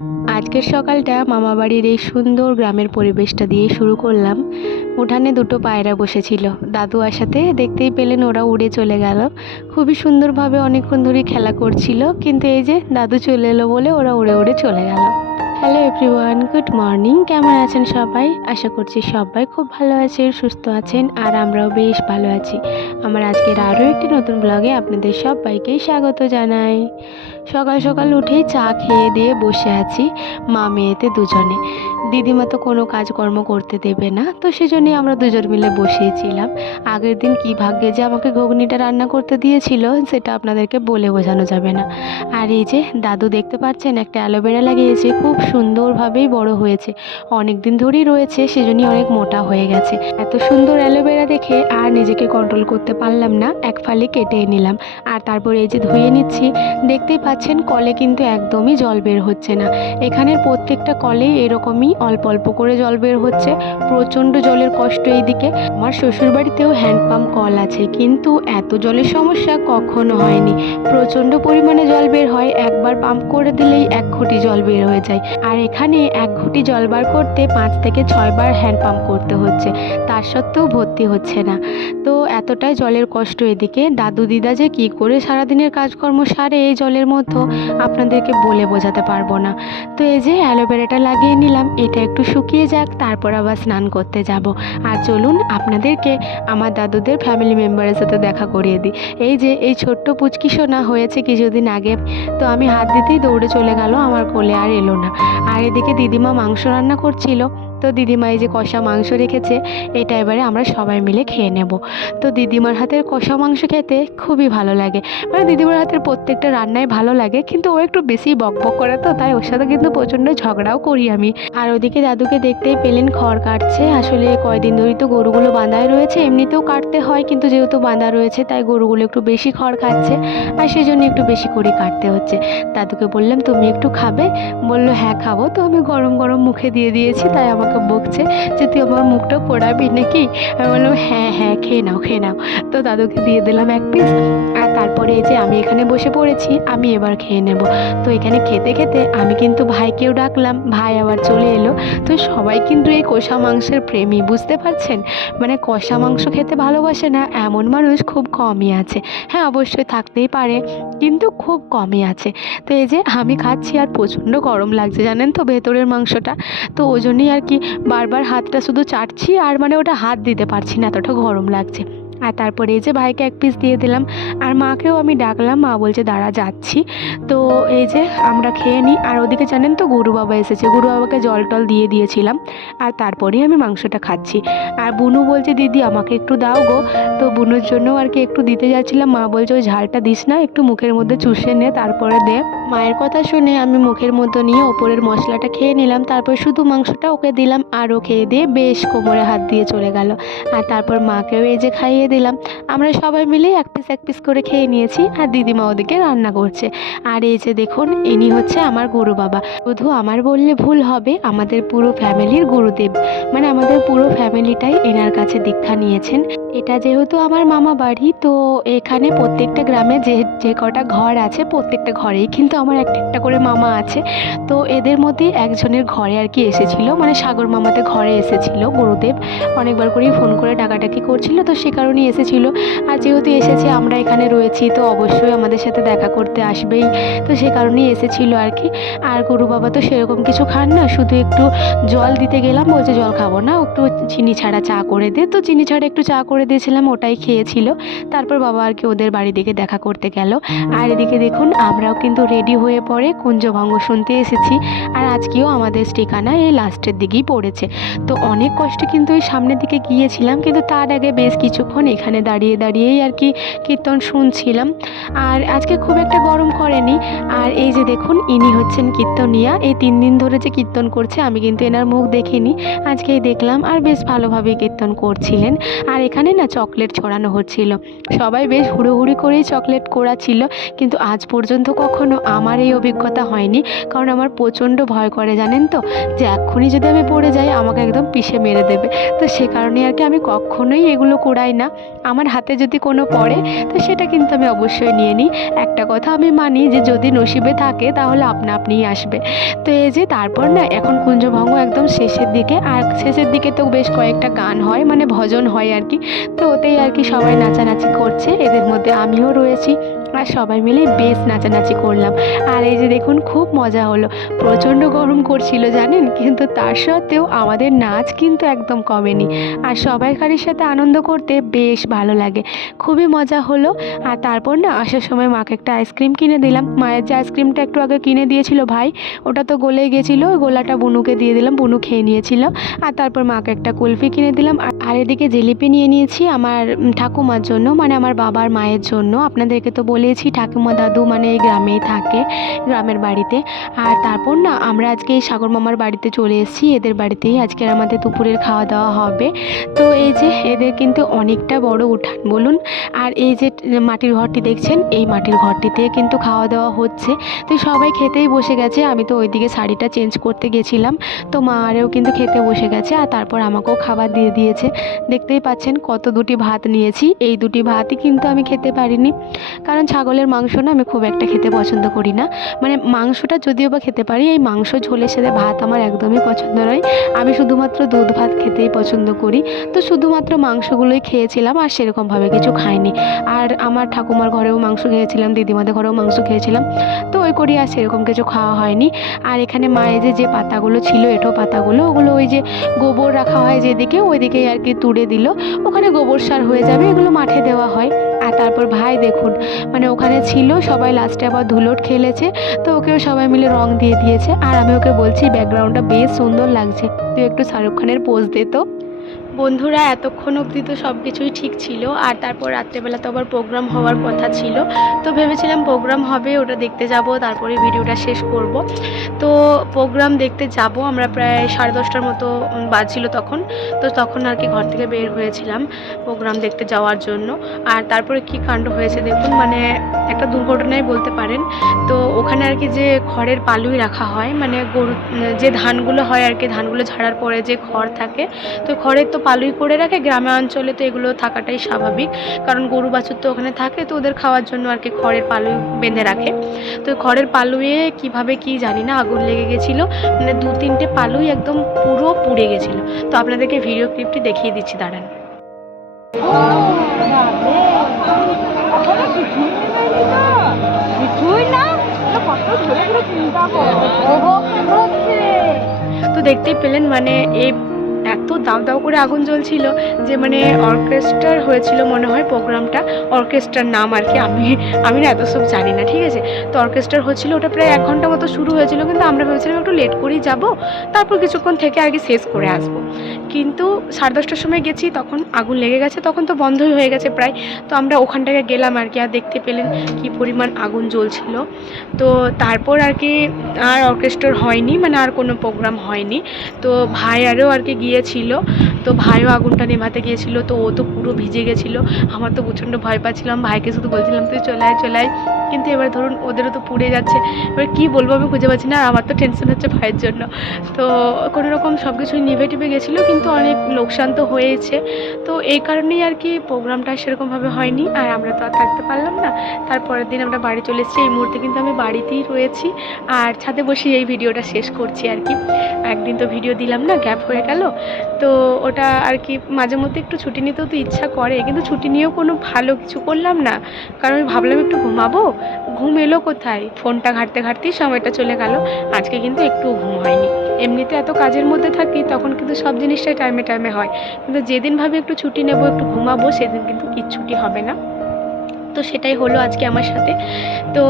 আজকের সকালটা মামাবাড়ির এই সুন্দর গ্রামের পরিবেশটা দিয়ে শুরু করলাম। উঠানে দুটো পায়রা বসেছিল, দাদু আসাতে দেখতেই পেলেন ওরা উড়ে চলে গেল। খুবই সুন্দরভাবে অনেকক্ষণ ধরে খেলা করছিল, কিন্তু এই যে দাদু চলে এলো বলে ওরা উড়ে উড়ে চলে গেল। Hello everyone, good morning. কেমন আছেন সবাই? আশা করছি সবাই খুব ভালো আছেন, সুস্থ আছেন, আর আমরাও বেশ ভালো আছি। আমার আজকের আরও একটি নতুন ব্লগে আপনাদের সবাইকেই স্বাগত জানাই। সকাল সকাল উঠেই চা খেয়ে দিয়ে বসে আছি মা মেয়েতে দুজনে। দিদিমা তো কোনো কাজকর্ম করতে দেবে না, তো সেজন্যই আমরা দুজন মিলে বসেছিলাম। আগের দিন কি ভাগ্যে যে আমাকে ঘুগনিটা রান্না করতে দিয়েছিল সেটা আপনাদেরকে বলে বোঝানো যাবে না। আর এই যে দাদু দেখতে পাচ্ছেন একটা অ্যালোভেরা লাগিয়েছে, খুব সুন্দরভাবেই বড় হয়েছে। অনেক দিন ধরেই রয়েছে, সেজন্যই অনেক মোটা হয়ে গেছে। এত সুন্দর অ্যালোভেরা দেখে আর নিজেকে কন্ট্রোল করতে পারলাম না, এক ফালি কেটে নিলাম। আর তারপর এই যে ধুয়ে নিচ্ছি। দেখতেই পাচ্ছেন কলে কিন্তু একদমই জল বের হচ্ছে না। এখানের প্রত্যেকটা কলেই এরকমই অল্প অল্প করে জল বের হচ্ছে। প্রচণ্ড জলের কষ্ট এইদিকে। আমার শ্বশুরবাড়িতেও হ্যান্ডপাম্প কল আছে, কিন্তু এত জলের সমস্যা কখনো হয়নি। প্রচণ্ড পরিমাণে জল বের হয়, একবার পাম্প করে দিলেই 1 ঘটি জল বের হয়ে যায়। আর এখানে 1 ঘটি জল বার করতে 5 থেকে 6 বার হ্যান্ড পাম্প করতে হচ্ছে, তার সত্ত্বেও ভর্তি হচ্ছে না। তো এতটাই জলের কষ্ট এদিকে। দাদু দিদা যে কী করে সারাদিনের কাজকর্ম সারে এই জলের মধ্যে, আপনাদেরকে বলে বোঝাতে পারবো না। তো এই যে অ্যালোভেরাটা লাগিয়ে নিলাম, এটা একটু শুকিয়ে যাক, তারপর আবার স্নান করতে যাব। আর চলুন আপনাদেরকে আমার দাদুদের ফ্যামিলি মেম্বারের সাথে দেখা করিয়ে দিই। এই যে এই ছোট্ট পুচকি সোনা হয়েছে কিছুদিন আগে, তো আমি হাত দিতেই দৌড়ে চলে গেল, আমার কোলে আর এলো না। আর এদিকে দিদিমা মাংস রান্না করছিল। তো দিদিমা এই যে কষা মাংস রেখেছে, এটা এবারে আমরা সবাই মিলে খেয়ে নেব। তো দিদিমার হাতের কষা মাংস খেতে খুবই ভালো লাগে। মানে দিদিমার হাতের প্রত্যেকটা রান্নাই ভালো লাগে, কিন্তু ও একটু বেশি বকবক করে, তো তাই ওর সাথে কিন্তু প্রচণ্ড ঝগড়াও করি আমি। আর ওদিকে দাদুকে দেখতেই পেলেন খড় কাটছে। আসলে কয়দিন ধরেই তো গরুগুলো বাঁধাই রয়েছে, এমনিতেও কাটতে হয়, কিন্তু যেহেতু বাঁধা রয়েছে তাই গরুগুলো একটু বেশি খড় খাচ্ছে, আর সেজন্য একটু বেশি করে কাটতে হচ্ছে। দাদুকে বললাম তুমি একটু খাবে? বললো হ্যাঁ খাবো। তো আমি গরম গরম মুখে দিয়ে দিয়েছি, তাই আমাকে বকছে যে তুই আমার মুখটা পোড়াবি নাকি। আমি বললাম হ্যাঁ হ্যাঁ, খেয়ে নাও খেয়ে নাও। তো দাদুকে দিয়ে দিলাম 1 পিস। আর তারপরে এই যে আমি এখানে বসে পড়েছি, আমি এবার খেয়ে নেব। তো এখানে খেতে খেতে আমি কিন্তু ভাইকেও ডাকলাম, ভাই আবার চলে এলো। তো সবাই কিন্তু এই কষা মাংসের প্রেমী, বুঝতে পারছেন? মানে কষা মাংস খেতে ভালোবাসে না এমন মানুষ খুব কমই আছে। হ্যাঁ অবশ্যই থাকতেই পারে, কিন্তু খুব কমই আছে। তো এই যে আমি খাচ্ছি, আর প্রচণ্ড গরম লাগছে জানেন তো ভেতরের মাংসটা। তো ওই জন্যই আর কি বারবার হাতটা শুধু চাটছি, আর মানে ওটা হাত দিতে পারছি না, এতটা গরম লাগছে। আর তারপরে এই যে ভাইকে 1 পিস দিয়ে দিলাম, আর মাকেও আমি ডাকলাম, মা বলছে দাঁড়া যাচ্ছি। তো এই যে আমরা খেয়ে নিই। আর ওদিকে জানেন তো গুরু বাবা এসেছে, গুরু বাবাকে জল টল দিয়ে দিয়েছিলাম, আর তারপরেই আমি মাংসটা খাচ্ছি। আর বুনু বলছে দিদি আমাকে একটু দাও গো। তো বুনুর জন্য আর কি একটু দিতে যাচ্ছিলাম, মা বলছে ওই ঝালটা দিস না, একটু মুখের মধ্যে চুষে নে তারপরে দে। মায়ের কথা শুনে আমি মুখের মধ্যে নিয়ে ওপরের মশলাটা খেয়ে নিলাম, তারপর শুধু মাংসটা ওকে দিলাম, আর ও খেয়ে দিয়ে বেশ কোমরে হাত দিয়ে চলে গেল। আর তারপর মাকেও এই যে খাইয়ে দিলাম। আমরা সবাই মিলেই 1 পিস 1 পিস করে খেয়ে নিয়েছি, আর দিদিমা ওদিকে রান্না করছে। আর এই যে দেখুন ইনি হচ্ছে আমার গুরু বাবা। শুধু আমার বললে ভুল হবে, আমাদের পুরো ফ্যামিলির গুরুদেব। মানে আমাদের পুরো ফ্যামিলিটাই এনার কাছে দীক্ষা নিয়েছেন। এটা যেহেতু আমার মামা বাড়ি, তো এখানে প্রত্যেকটা গ্রামে যে যে কটা ঘর আছে প্রত্যেকটা ঘরেই কিন্তু আমার একটা একটা করে মামা আছে। তো এদের মধ্যে একজনের ঘরে আর কি এসেছিল, মানে সাগর মামাতে ঘরে এসেছিল গুরুদেব। অনেকবার করেই ফোন করে ডাকাডাকি করছিল, তো সে কারণেই এসেছিল। আর যেহেতু এসেছে আমরা এখানে রয়েছি, তো অবশ্যই আমাদের সাথে দেখা করতে আসবেই, তো সে কারণেই এসেছিল আর কি। আর গুরু বাবা তো সেরকম কিছু খান না, শুধু একটু জল দিতে গেলাম, বলছে জল খাবো না, একটু চিনি ছাড়া চা করে দে। তো চিনি ছাড়া একটু চা করে দিয়েছিলাম, ওটাই খেয়েছিল। তারপর বাবা আর কি ওদের বাড়ি দিকে দেখা করতে গেল। আর এদিকে দেখুন আমরাও কিন্তু রেডি হয়ে পড়ে কুঞ্জভঙ্গ শুনতে এসেছি। আর আজকেও আমাদের ঠিকানা এই লাস্টের দিকেই পড়েছে। তো অনেক কষ্টে কিন্তু এই সামনের দিকে গিয়েছিলাম, কিন্তু তার আগে বেশ কিছুক্ষণ এখানে দাঁড়িয়ে দাঁড়িয়েই আর কি কীর্তন শুনছিলাম। আর আজকে খুব একটা গরম করেনি। আর এই যে দেখুন ইনি হচ্ছেন কীর্তনিয়া, এই 3 দিন ধরে যে কীর্তন করছে, আমি কিন্তু এনার মুখ দেখিনি, আজকেই দেখলাম। আর বেশ ভালোভাবেই কীর্তন করছিলেন। আর এখানে ওখানে না চকলেট ছড়ানো হচ্ছিল। সবাই বেশ হুড়োহুড়ি করেই চকলেট কোড়াচ্ছিল, কিন্তু আজ পর্যন্ত কখনো আমার এই অভিজ্ঞতা হয়নি। কারণ আমার প্রচণ্ড ভয় করে জানেন তো, যে এক্ষুনি যদি আমি পড়ে যাই আমাকে একদম পিষে মেরে দেবে। তো সে কারণে আর কি আমি কখনোই এগুলো কুড়াই না। আমার হাতে যদি কোনো পড়ে তো সেটা কিন্তু আমি অবশ্যই নিয়ে নিই। একটা কথা আমি মানি যে যদি নসিবে থাকে তাহলে আপনা আপনিই আসবে। তো এই যে তারপর না এখন কুঞ্জভঙ্গ একদম শেষের দিকে, আর শেষের দিকে তো বেশ কয়েকটা গান হয়, মানে ভজন হয় আর কি। তো ওতেই আর কি সবাই নাচানাচি করছে, এদের মধ্যে আমিও রয়েছি। আর সবাই মিলে বেশ নাচানাচি করলাম। আর এই যে দেখুন খুব মজা হলো। প্রচণ্ড গরম করছিল জানেন, কিন্তু তার সত্ত্বেও আমাদের নাচ কিন্তু একদম কমেনি। আর সবাইকারের সাথে আনন্দ করতে বেশ ভালো লাগে, খুবই মজা হলো। আর তারপর না আসার সময় মাকে একটা আইসক্রিম কিনে দিলাম। মায়ের যে আইসক্রিমটা একটু আগে কিনে দিয়েছিল ভাই, ওটা তো গলে গেছিলো, ওই গোলাটা বুনুকে দিয়ে দিলাম, বুনু খেয়ে নিয়েছিল। আর তারপর মাকে একটা কুলফি কিনে দিলাম। আর এদিকে জিলিপি নিয়ে নিয়েছি আমার ঠাকুমার জন্য, মানে আমার বাবার মায়ের জন্য। আপনাদেরকে তো বলেছি ঠাকুমা দাদু মানে এই গ্রামেই থাকে, গ্রামের বাড়িতে। আর তারপর না আমরা আজকে এই সাগর মামার বাড়িতে চলে এসেছি, এদের বাড়িতেই আজকের আমাদের দুপুরের খাওয়া দাওয়া হবে। তো এই যে এদের কিন্তু অনেকটা বড় উঠান বলুন। আর এই যে মাটির ঘরটি দেখছেন, এই মাটির ঘরটিতে কিন্তু খাওয়া দাওয়া হচ্ছে। তো সবাই খেতেই বসে গেছে, আমি তো ওইদিকে শাড়িটা চেঞ্জ করতে গেছিলাম। তো মা আরেও কিন্তু খেতে বসে গেছে, আর তারপর আমাকেও খাবার দিয়ে দিয়েছে। দেখতেই পাচ্ছেন কত দুটি ভাত নিয়েছি। এই দুটি ভাতই কিন্তু আমি খেতে পারিনি, কারণ ছাগলের মাংস না আমি খুব একটা খেতে পছন্দ করি না। মানে মাংসটা যদিও বা খেতে পারি, এই মাংস ঝোলের সাথে ভাত আমার একদমই পছন্দ নয়। আমি শুধুমাত্র দুধ ভাত খেতেই পছন্দ করি। তো শুধুমাত্র মাংসগুলোই খেয়েছিলাম, আর সেরকমভাবে কিছু খাইনি। আর আমার ঠাকুমার ঘরেও মাংস খেয়েছিলাম, দিদিমাদের ঘরেও মাংস খেয়েছিলাম। তো ওই করি আর সেরকম কিছু খাওয়া হয়নি। আর এখানে মায়ের যে পাতাগুলো ছিল, এঁঠো পাতাগুলো, ওগুলো ওই যে গোবর রাখা হয় যেদিকে, ওইদিকেই আর কি তুলে দিল। ওখানে গোবর সার হয়ে যাবে, এগুলো মাঠে দেওয়া হয়। আর তারপর ভাই দেখুন, মানে ওখানে ছিল, সবাই লাস্টে আবার ধুলোট খেলেছে। তো ওকেও সবাই মিলে রং দিয়ে দিয়েছে। আর আমি ওকে বলছি ব্যাকগ্রাউন্ডটা বেশ সুন্দর লাগছে, তুই একটু শাহরুখ খানের পোজ দে তো। বন্ধুরা এতক্ষণ অবধি তো সব কিছুই ঠিক ছিল। আর তারপর রাত্রেবেলা তো আবার প্রোগ্রাম হওয়ার কথা ছিল। তো ভেবেছিলাম প্রোগ্রাম হবে, ওটা দেখতে যাব, তারপরে ভিডিওটা শেষ করব। তো প্রোগ্রাম দেখতে যাব আমরা প্রায় 10:30টার মতো বাজছিল তখন। তো তখন আর কি ঘর থেকে বের হয়েছিলাম প্রোগ্রাম দেখতে যাওয়ার জন্য। আর তারপরে কি কাণ্ড হয়েছে দেখুন, মানে একটা দুর্ঘটনাই বলতে পারেন। তো ওখানে আর কি যে খড়ের পালুই রাখা হয়, মানে গরু যে ধানগুলো হয় আর কি, ধানগুলো ঝাড়ার পরে যে খড় থাকে, তো খড়ের তো পালুই করে রাখে। গ্রামে অঞ্চলে তো এগুলো থাকাটাই স্বাভাবিক, কারণ গরু বাছুর তো ওখানে থাকে, তো ওদের খাওয়ার জন্য আর কি খড়ের পালুই বেঁধে রাখে। তো খড়ের পালুয়ে কিভাবে কি জানি না আগুন লেগে গেছিলো, মানে 2-3টে পালুই একদম পুরো পুড়ে গেছিলো। তো আপনাদেরকে ভিডিও ক্লিপটি দেখিয়ে দিচ্ছি, দাঁড়ান। তো দেখতেই পেলেন, মানে এই এত দাউ দাউ করে আগুন জ্বলছিল যে মানে অর্কেস্ট্রার হয়েছিল মনে হয় প্রোগ্রামটা, অর্কেস্ট্রার নাম আর কি। আমি না এত সব জানি না, ঠিক আছে। তো অর্কেস্ট্রার হচ্ছিলো, ওটা প্রায় 1 ঘন্টা মতো শুরু হয়েছিল, কিন্তু আমরা ভেবেছিলাম একটু লেট করেই যাব, তারপর কিছুক্ষণ থেকে আর কি শেষ করে আসবো। কিন্তু 10:30টার সময় গেছি, তখন আগুন লেগে গেছে, তখন তো বন্ধই হয়ে গেছে প্রায়। তো আমরা ওখানটাকে গেলাম আর কি, আর দেখতে পেলেন কি পরিমাণ আগুন জ্বলছিল। তো তারপর আর কি আর অর্কেস্ট্রার হয়নি, মানে আর কোনো প্রোগ্রাম হয়নি। তো ভাই আরও আর কি গিয়েছিল, তো ভাইও আগুনটা নেভাতে গিয়েছিল, তো ও তো পুরো ভিজে গেছিলো। আমার তো প্রচণ্ড ভয় পাচ্ছিলাম, ভাইকে শুধু বলছিলাম তুই চলে আয় চলে আয়। কিন্তু এবার ধরুন ওদেরও তো পুড়ে যাচ্ছে, এবার কী বলবো আমি খুঁজে পাচ্ছি না। আর আমার তো টেনশন হচ্ছে ভাইয়ের জন্য। তো কোনো রকম সব কিছুই নিভে টিভে গেছিলো, কিন্তু অনেক লোকসান তো হয়েছে। তো এই কারণেই আর কি প্রোগ্রামটা সেরকমভাবে হয়নি, আর আমরা তো আর থাকতে পারলাম না। তারপরের দিন আমরা বাড়ি চলে এসেছি। এই মুহূর্তে কিন্তু আমি বাড়িতেই রয়েছি, আর ছাদে বসে এই ভিডিওটা শেষ করছি আর কি। একদিন তো ভিডিও দিলাম না, গ্যাপ হয়ে গেল। তো ওটা আর কি মাঝে মধ্যে একটু ছুটি নিতেও তো ইচ্ছা করে, কিন্তু ছুটি নিয়েও কোনো ভালো কিছু করলাম না, কারণ আমি ভাবলাম একটু ঘুমাবো। ঘুম এলো কোথায়, ফোনটা ঘাঁটতে ঘাঁটতেই সময়টা চলে গেল। আজকে কিন্তু একটুও ঘুম হয়নি। এমনিতে এত কাজের মধ্যে থাকি তখন কিন্তু সব জিনিসটাই টাইমে টাইমে হয়, কিন্তু যেদিন ভাবে একটু ছুটি নেব, একটু ঘুমাবো, সেদিন কিন্তু কিচ্ছুটি হবে না। তো সেটাই হলো আজকে আমার সাথে। তো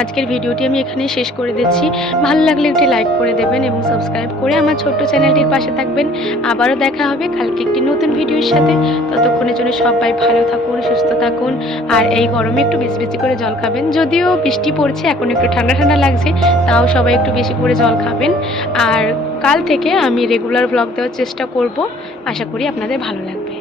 আজকের ভিডিওটি আমি এখানেই শেষ করে দিচ্ছি। ভালো লাগলে একটি লাইক করে দেবেন এবং সাবস্ক্রাইব করে আমার ছোট্ট চ্যানেলটির পাশে থাকবেন। আবারও দেখা হবে কালকে একটি নতুন ভিডিওর সাথে। ততক্ষণের জন্য সবাই ভালো থাকুন, সুস্থ থাকুন। আর এই গরমে একটু বেশি বেশি করে জল খাবেন। যদিও বৃষ্টি পড়ছে, এখন একটু ঠান্ডা ঠান্ডা লাগছে, তাও সবাই একটু বেশি করে জল খাবেন। আর কাল থেকে আমি রেগুলার ব্লগ দেওয়ার চেষ্টা করব, আশা করি আপনাদের ভালো লাগবে।